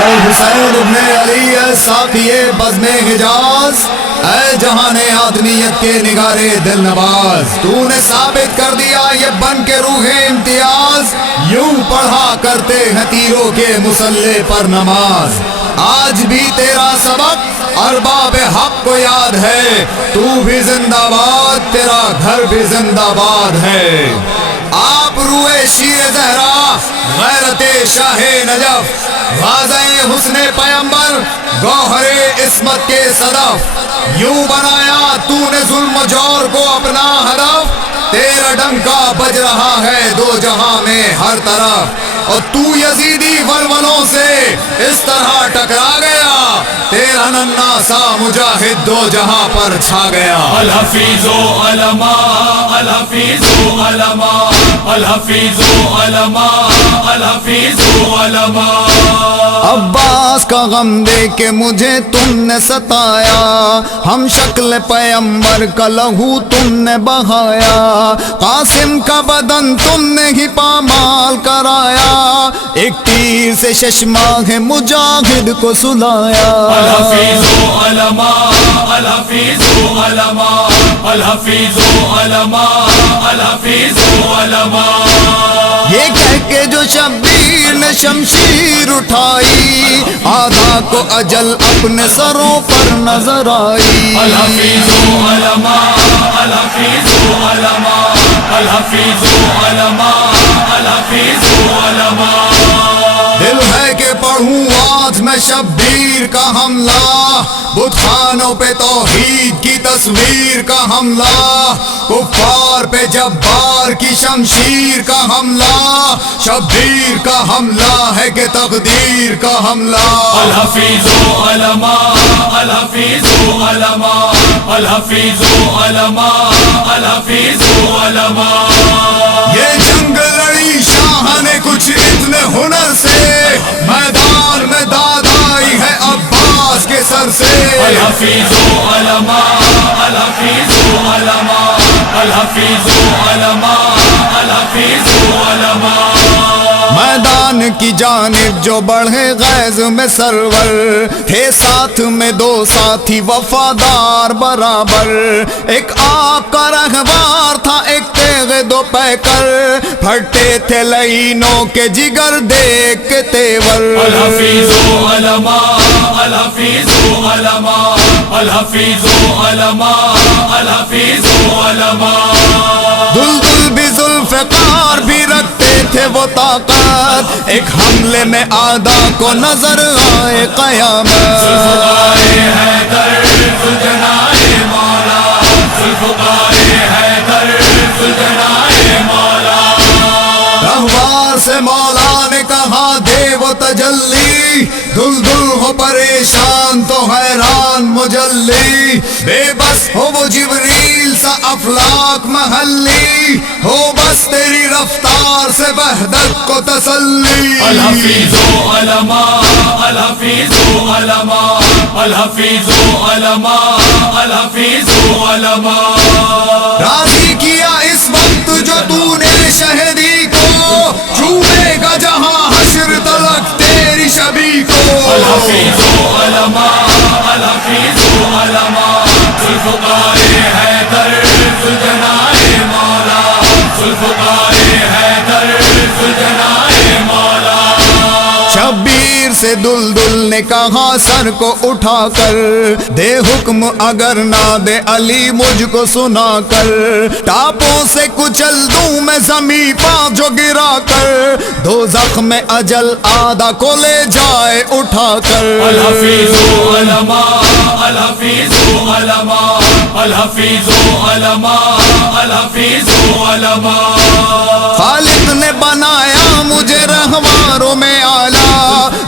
اے حسین ابن علی اے ساقی بزم حجاز، اے جہان آدمیت کے نگارے دل نواز، تو نے ثابت کر دیا یہ بن کے روح امتیاز، یوں پڑھا کرتے ہیں تیروں کے مسلح پر نماز۔ آج بھی تیرا سبق ارباب حق کو یاد ہے، تو بھی زندہ باد، تیرا گھر بھی زندہ باد ہے۔ آپ روئے شیر زہرا، غیرت شاہ نجف، غازہ حسن پیمبر، گوہر عصمت کے صدف، یوں بنایا تو نے ظلم و جور کو اپنا ہدف، تیرا ڈنکا بج رہا ہے دو جہاں میں ہر طرف، اور تو یزیدی ولولوں سے اس طرح ٹکرا گیا، تیرا ننھا سا مجاہد دو جہاں پر چھا گیا۔ الحفیظ علماء، الحفیظ علماء، الحفیظ علماء، الحفیظ علماء۔ عباس کا غم دے کے مجھے تم نے ستایا، ہم شکل پیمبر کا لہو تم نے بہایا، قاسم کا بدن تم نے ہی پامال کرایا، ایک تیر سے ششماہ مجاہد کو سلایا۔ الحفیظ علماء، الحفیظ علماء، الحفیظ علماء، الحفیظ علماء۔ یہ کہہ کے جو شبیر نے شمشیر اٹھائی، آدھا کو اجل اپنے سروں پر نظر آئی۔ الحفیظ علماء، الحفیظ علماء، الحفیظ علماء، الحفیظ علماء۔ دل ہے کہ پڑھوں آج میں شبیر کا حملہ، بت خانوں پہ توحید کی تصویر کا حملہ، کفار پہ جبار کی شمشیر کا حملہ، شبیر کا حملہ ہے کہ تقدیر کا حملہ۔ الحفیظ علماء، الحفیظ علماء، الحفیظ علماء، الحفیظ علماء۔ یہ جنگ لڑی شاہ نے کچھ اتنے ہنر سے، میدان میں داد آئی ہے عباس کے سر سے۔ الحفیظ علماء، الحفیظ علماء، الحفیظ علماء، الحفیظ علماء۔ میدان کی جانب جو بڑھے غیظ میں سرور، تھے ساتھ میں دو ساتھی وفادار برابر، ایک آپ کا رہبار تھا ایک تیغ دو پیکر، پھٹے تھے لعینوں کے جگر دیکھ کے تیور۔ الحفیظ علماء، الحفیظ علماء، الحفیظ علماء، الحفیظ علماء۔ دلدل بھی ذوالفقار بھی رکھتے تھے وہ طاقت، ایک حملے میں آدھا کو نظر آئے قیامت۔ ذوالفقار حیدر ذوالجناح مولا، ذوالفقار حیدر ذوالجناح مولا۔ رہوار سے مولا نے کہا دے وہ تجلی، دلدل ہو پریشان تو حیران مجلی، بے بس ہو وہ جبریل سا افلاک محلی، ہو بس تیری رفتار سے وحدت کو تسلی۔ الحفیظ علماء، الحفیظ علماء، الحفیظ علماء، الحفیظ علماء۔ راضی کیا اس وقت جو تو نے شہدی کو، چومے گا جہاں حشر تلک تیری شبی کو۔ الحفیظ علماء، الحفیظ علماء، ذوالفقار حیدر ذوالجناح مولا، ذوالفقار حیدر ذوالجناح مولا۔ شبیر سے دلدل نے کہا سر کو اٹھا کر، دے حکم اگر نہ دے علی مجھ کو سنا کر، ٹاپوں سے کچل دوں میں زمیں پا جو گرا کر، دوزخ میں اجل آدھا کو لے جائے اٹھا کر۔ الحفیظ علماء، الحفیظ علماء، الحفیظ علماء، الحفیظ علماء۔ خالق نے بنایا مجھے رہواروں میں آلہ،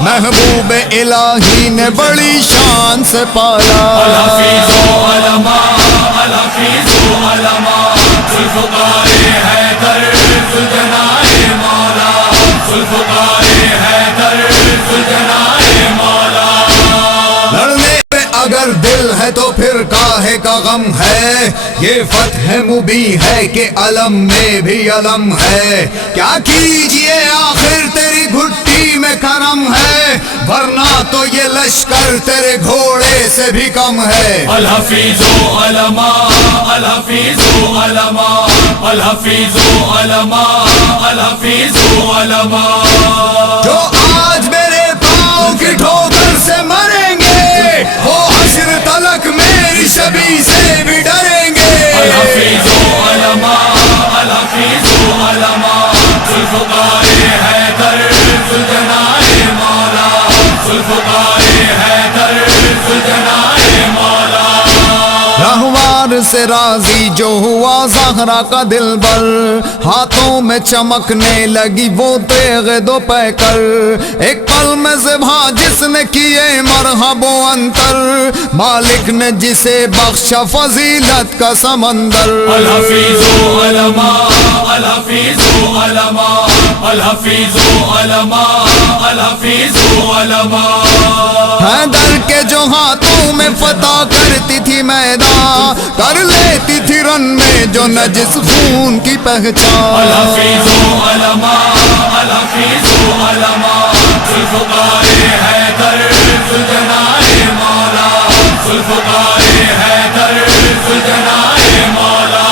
محبوب الہی نے بڑی شان سے پالا۔ الحفیظ علماء، الحفیظ علماء، ذوالفقار حیدر ذوالجناح مولا، ذوالفقار حیدر ذوالجناح مولا۔ لڑنے پہ اگر دل ہے تو پھر کاہے کا غم ہے، یہ فتح مبین ہے کہ علم میں بھی علم ہے، کیا کیجئے آخر تیری گھٹی میں کرم ہے، ورنہ تو یہ لشکر تیرے گھوڑے سے بھی کم ہے۔ الحفیظ علماء الحفیظ علماء الحفیظ علماء الحفیظ علماء، جو آج میرے پاؤں کی ٹھوکر سے مریں گے وہ حشر تلک میری شبیہ سے بھی ڈریں گے۔ الحفیظ علماء الحفیظ علماء، ذوالفقار حیدر ذوالجناح مولا، ذوالفقار حیدر ذوالجناح مولا۔ رہوار سے راضی جو ہوا زہرا کا دل بر، ہاتھوں میں چمکنے لگی وہ تیغ دو پیکر، ایک پل میں ذبح جس نے کیے مرحب و انتر، مالک نے جسے بخشا فضیلت کا سمندر۔ الحفیظ علماء الحفیظ علماء الحفیظ علماء الحفیظ علماء، حیدر کے جو ہاتھوں میں فتح کرتی تھی میدان، کر لیتی تھی رن میں جو نجس خون کی پہچان۔ الحفیظ علماء الحفیظ علماء، ذوالفقار حیدر ذوالجناح مولا، ذوالفقار حیدر ذوالجناح مولا۔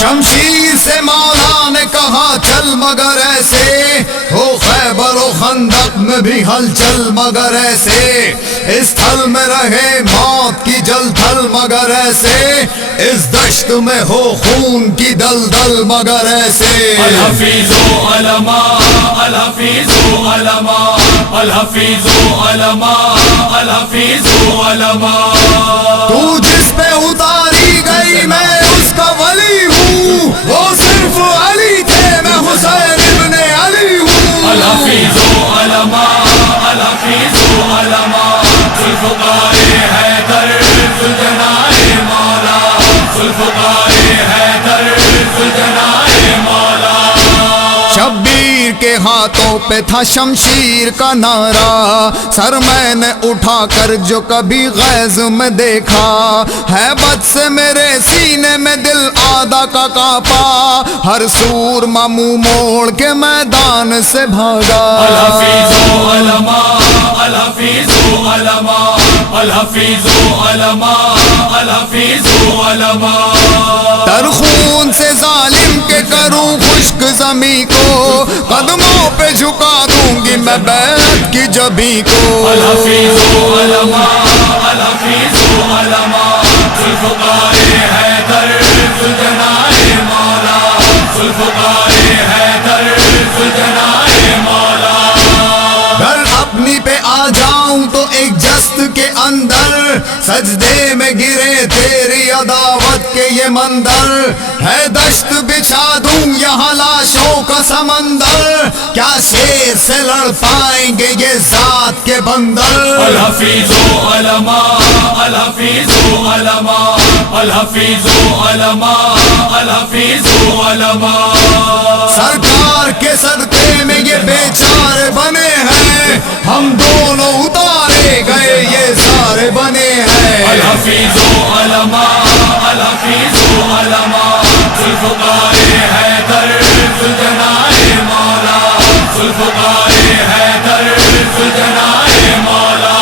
شمشیر سے مولا نے کہا چل مگر ایسے، ہو خیبر و خندق میں بھی ہلچل مگر ایسے، اس تھل میں رہے موت کی جلتھل مگر ایسے، اس دشت میں ہو خون کی دلدل مگر ایسے۔ الحفیظ علماء الحفیظ علماء الحفیظ علماء الحفیظ علماء، تو جس پہ اتاری گئی میں اس کا ولی ہوں، وہ صرف علی تھے میں حسین ابن علی ہوں۔ الحفیظ علماء الحفیظ علماء، ذوالفقار حیدر ذوالجناح مولا، ذوالفقار حیدر ذوالجناح مولا۔ شبیر کے ہاتھوں پہ تھا شمشیر کا نعرہ، سر میں نے اٹھا کر جو کبھی غیظ میں دیکھا، ہیبت سے میرے سینے میں دل آدھا کا کانپا، ہر سور منہ موڑ کے میدان سے بھاگا۔ الحفیظ علماء الحفیظ علماء الحفیظ علماء الحفیظ علماء، تر خون سے ظالم کے کروں خشک زمیں کو، قدموں پہ جھکا دوں گی میں بیعت کی جبیں کو۔ الحفیظ علماء الحفیظ علماء، ذوالفقار حیدر ذوالجناح مولا، ذوالفقار حیدر ذوالجناح مولا۔ گر اپنی پہ آ جاؤں تو ایک جست کے اندر، سجدے میں گرے تیری عداوت کے یہ مندر، ہے دشت بچھا دوں یہاں لاشوں کا سمندر، کیا شیر سے لڑ پائیں گے یہ ذات کے بندر۔ الحفیظ علماء الحفیظ علماء الحفیظ علماء الحفیظ علماء، سرکار کے صدقے میں یہ بیچارے بنے ہیں، ہم دونوں اتارے گئے یہ سارے بنے ہیں۔ الحفیظ علماء الحفیظ علماء، ذوالفقار حیدر ذوالجناح مولا، ذوالفقار حیدر ذوالجناح مولا۔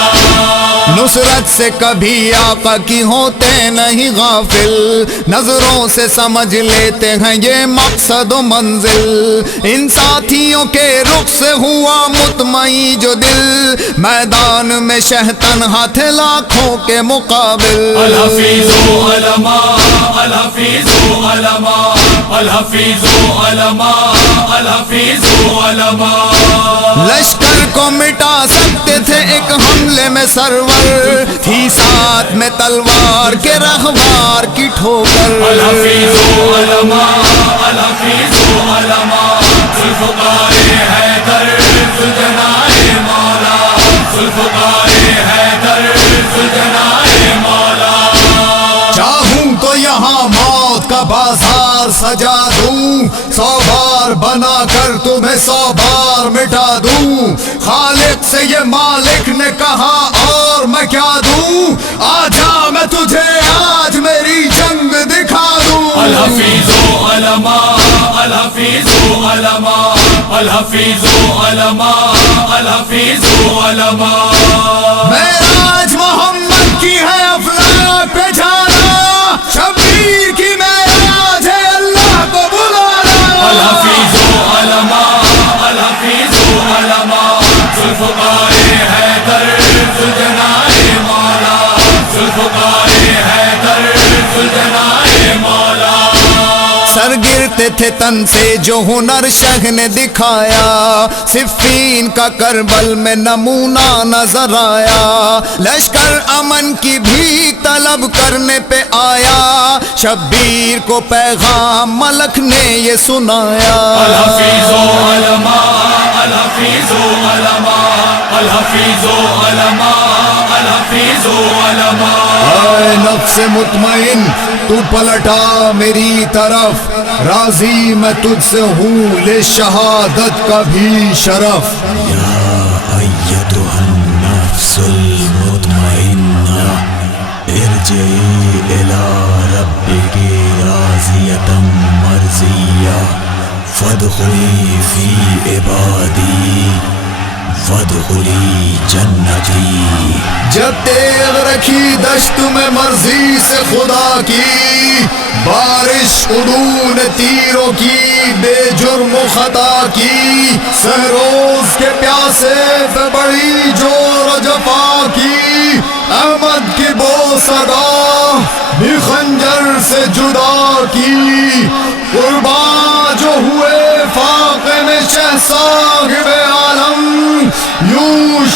نصرت سے کبھی آقا کی ہوتے نہیں غافل، نظروں سے سمجھ لیتے ہیں یہ مقصد و منزل، ان ساتھیوں کے رخ سے ہوا مطمئن جو دل، میدان میں شہتن ہاتھ لاکھوں کے مقابل۔ الحفیظ علماء الحفیظ علماء الحفیظ علماء الحفیظ علماء، لشکر کو مٹا سکتے تھے ایک حملے میں سرور، تھی ساتھ میں تلوار کے رہوار کی ٹھوکر۔ الحفیظ علماء الحفیظ علماء، ذوالفقار حیدر ذوالجناح مولا، ذوالفقار حیدر ذوالجناح مولا۔ چاہوں تو یہاں موت کا بازار سجا دوں، 100 بار بنا کر تمہیں 100 بار مٹا دوں، خالق سے یہ مالک نے کہا اور میں کیا دوں، آجا میں تجھے آج میری جنگ دکھا دوں۔ الحفیظ علماء الحفیظ علماء الحفیظ علماء الحفیظ علماء معراج محمد کی ہے افلاک پہ جانا، شبیر کی معراج ہے اللہ کو بلانا. الحفیظ علماء الحفیظ علماء ذوالفقار حیدر ذوالجلال مولا ذوالفقار حیدر ذوالجلال مولا. سر گرتے تھے تن سے جو ہنر شہ نے دکھایا، صفین کا کربل میں نمونہ نظر آیا. لشکر امن کی بھیک طلب کرنے پہ آیا، شبیر کو پیغام ملک نے یہ سنایا. الحفیظ علماء الحفیظ علماء الحفیظ علماء الحفیظ علماء. اے نفس مطمئن تو پلٹا میری طرف، راضی میں تجھ سے ہوں لے شہادت کا بھی شرف. أيتها النفس المطمئنة ارجعي إلى ربك راضية مرضية فادخلي في عبادي فادخلي جنتي. جب تیغ رکھی دشت میں مرضی سے خدا کی، بارش عدون تیروں کی بے جرم و خطا کی، سہروز کے پیاسے پہ بڑی جور و جفا کی، احمد کی بوسگاہ بھی خنجر سے جدا کی، قرباں جو ہوئے فاقے میں شہ صاحب عالم، یوں